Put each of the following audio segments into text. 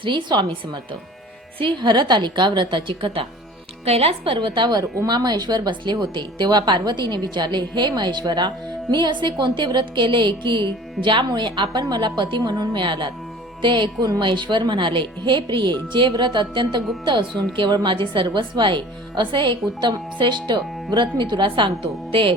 श्री स्वामी समर्थ. श्री हरतालिका व्रताची कथा. कैलास पर्वतावर उमा महेश्वर बसले होते तेव्हा पार्वतीने विचारले हे महेश्वरा मी असे कोणते व्रत केले की ज्यामुळे आपण मला पती म्हणून मिळालात? ते ऐकून महेश्वर म्हणाले हे प्रिये जे व्रत अत्यंत गुप्त असून केवळ माझे सर्वस्व आहे असे एक उत्तम श्रेष्ठ व्रत मी तुला सांगतो. ते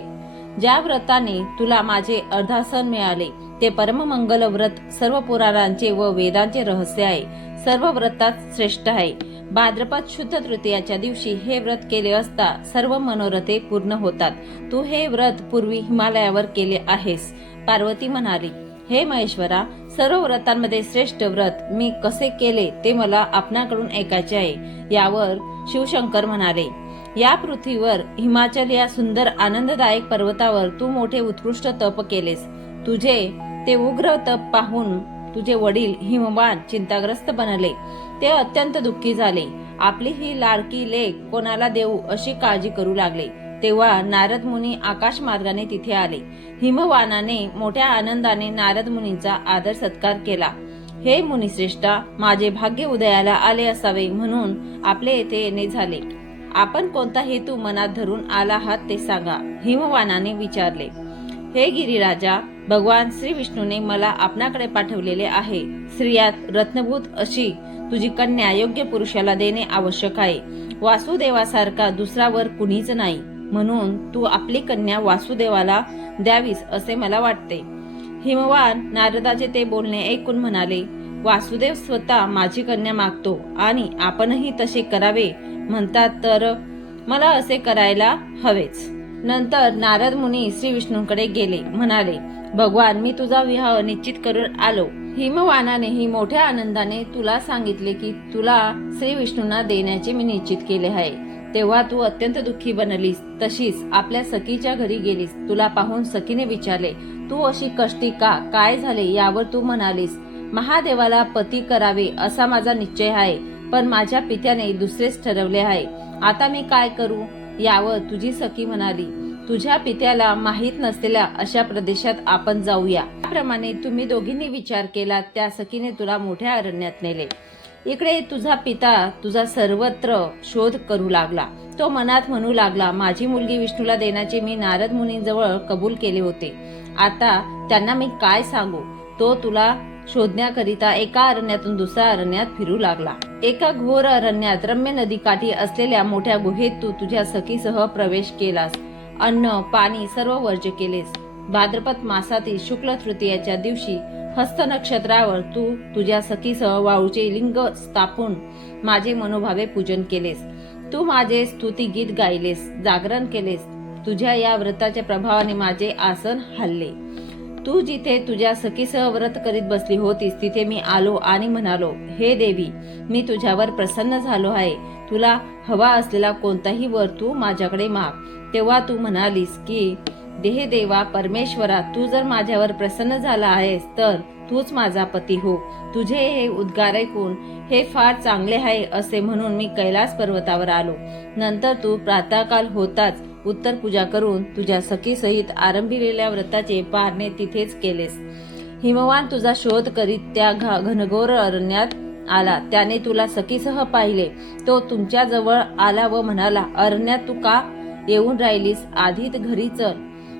ज्या व्रताने तुला माझे अर्धासन मिळाले ते परममंगल व्रत सर्व पुराणांचे व वेदांचे रहस्य आहे. सर्व व्रतात श्रेष्ठ आहे. भाद्रपद शुद्ध तृतीयाच्या दिवशी हे व्रत केले असता सर्व मनोरथे पूर्ण होतात. तू हे व्रत पूर्वी हिमालयावर केले आहेस. पार्वती म्हणाली हे महेश्वरा सर्व व्रतांमध्ये श्रेष्ठ व्रत मी कसे केले ते मला आपणाकडून ऐकायचे आहे यावर शिवशंकर म्हणाले या पृथ्वीवर हिमाचल या सुंदर आनंददायक पर्वतावर तू मोठे उत्कृष्ट तप केलेस. तुझे ते उग्र तप पाहून तुझे वडील हिमवान चिंताग्रस्त बनले. ते अत्यंत दुःखी झाले. आपली ही लाडकी लेख कोणाला देऊ अशी काळजी करू लागले. तेव्हा नारद मुनी आकाश मार्गाने तिथे आले. हिमवानाने मोठ्या आनंदाने नारद मुनीचा आदर सत्कार केला. हे मुनिश्रेष्ठा माझे भाग्य उदयाला आले असावे म्हणून आपले येथे येणे झाले. आपण कोणता हेतू मनात धरून आला आहात ते सांगा हिमवानाने विचारले. हे गिरिराजा भगवान श्री विष्णूने मला आपणाकडे पाठवलेले आहे. स्त्रियात रत्नभूत अशी तुझी कन्या योग्य पुरुषाला देणे आवश्यक आहे. वासुदेवासारखा दुसरा वर कुणीच नाही. म्हणून तू आपली कन्या वासुदेवाला द्यावीस असे मला वाटते. हिमवान नारदाचे ते बोलणे ऐकून म्हणाले वासुदेव स्वतः माझी कन्या मागतो आणि आपणही तसे करावे. म्हणतात तर मला असे करायला हवेच. नंतर नारद मुनी श्री विष्णूंकडे गेले. म्हणाले भगवान मी तुझा विवाह निश्चित करून आलो. हिमवानानेही मोठ्या आनंदाने तुला सांगितले की तुला श्री विष्णूंना देण्याचे मी निश्चित केले आहे. तेव्हा तू अत्यंत दुःखी बनलीस. तशीच आपल्या सखीच्या घरी गेलीस. तुला पाहून सखीने विचारले तू अशी कष्टी का? काय झाले यावर तू म्हणालीस. महादेवाला पती करावे असा माझा निश्चय आहे पण माझ्या पित्याने दुसरेच ठरवले आहे. आता मी काय करू? यावर तुझी सखी म्हणाली तुझ्या पित्याला माहीत नसलेल्या अशा प्रदेशात आपण जाऊया. त्याप्रमाणे तुम्ही दोघींनी विचार केला त्या सखीने तुला मोठ्या अरण्यात नेले. इकडे तुझा पिता तुझा सर्वत्र शोध करू लागला. तो मनात म्हणू लागला माझी मुलगी विष्णूला देण्याचे मी नारद मुनींजवळ कबूल केले होते. आता त्यांना मी काय सांगू? तो तुला शोधण्याकरिता एका अरण्यातून दुसऱ्या अरण्यात फिरू लागला. एका घोर अरण्यात रम्य नदीकाठी असलेल्या मोठ्या गुहेत तू तुझ्या सखीसह प्रवेश केलास. अन्न पाणी सर्व वर्ज केलेस. भाद्रपद मासातील शुक्ल तृतीयाच्या दिवशी हस्त नक्षत्रावर तू तुझ्या सखीसह वाळूचे लिंग स्थापून माझे मनोभावे पूजन केलेस. तू माझे स्तुती गीत गायलेस जागरण केलेस. तुझ्या या व्रताच्या प्रभावाने माझे आसन हल्ले. तू जिथे तुझ्या सखीसह व्रत करीत बसली होतीस तिथे मी आलो आणि म्हणालो हे देवी मी तुझ्यावर प्रसन्न झालो आहे. तुला हवा असलेला कोणताही वर तू माझ्याकडे माग. तेव्हा तू म्हणालीस की देह देवा परमेश्वरा तू जर माझ्यावर प्रसन्न झाला आहेस तर तूच माझा पती हो. तुझे हे उद्गार ऐकून हे फार चांगले आहे असे म्हणून मी कैलास पर्वतावर आलो. नंतर तू प्रातःकाल होताच उत्तर पूजा करून तुझ्या सखीसहित आरंभिलेल्या व्रताचे पारणे तिथेच केलेस. हिमवान तुझा शोध करीत त्या घा- घनघोर अरण्यात आला. त्याने तुला सखीसह पाहिले. तो तुमच्या जवळ आला व म्हणाला अरण्यात तू का येऊन राहिलीस? आधीत घरी चल.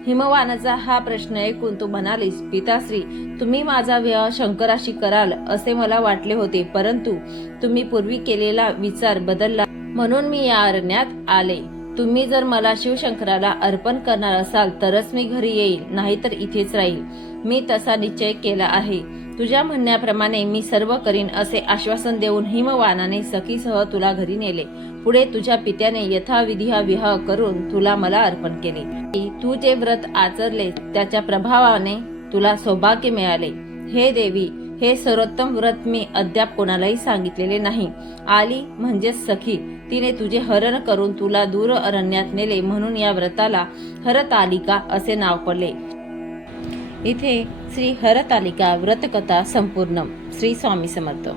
हिमवानाचा हा प्रश्न ऐकून तू म्हणालीस पिताश्री तुम्ही माझा विवाह शंकराशी कराल असे मला वाटले होते. परंतु तुम्ही पूर्वी केलेला विचार बदलला. म्हणून मी या अरण्यात आले. तुम्ही जर मला शिवशंकराला अर्पण करणार असाल तरच मी घरी येईल नाहीतर इथेच राहील. मी तसा निश्चय केला आहे. तुझ्या म्हणण्याप्रमाणे मी सर्व करीन असे आश्वासन देऊन हिमवानाने सखीसह तुला घरी नेले. पुढे तुझ्या पित्याने यथाविधी हा विवाह करून तुला मला अर्पण केले. तू जे व्रत आचरले त्याच्या प्रभावाने तुला सौभाग्य मिळाले. हे देवी हे सर्वोत्तम व्रत मी अद्याप कोणालाही सांगितलेले नाही. आली म्हणजेच सखी. तिने तुझे हरण करून तुला दूर अरण्यात नेले म्हणून या व्रताला हरतालिका असे नाव पडले. इथे श्री हरतालिका व्रतकथा संपूर्ण. श्री स्वामी समर्थ.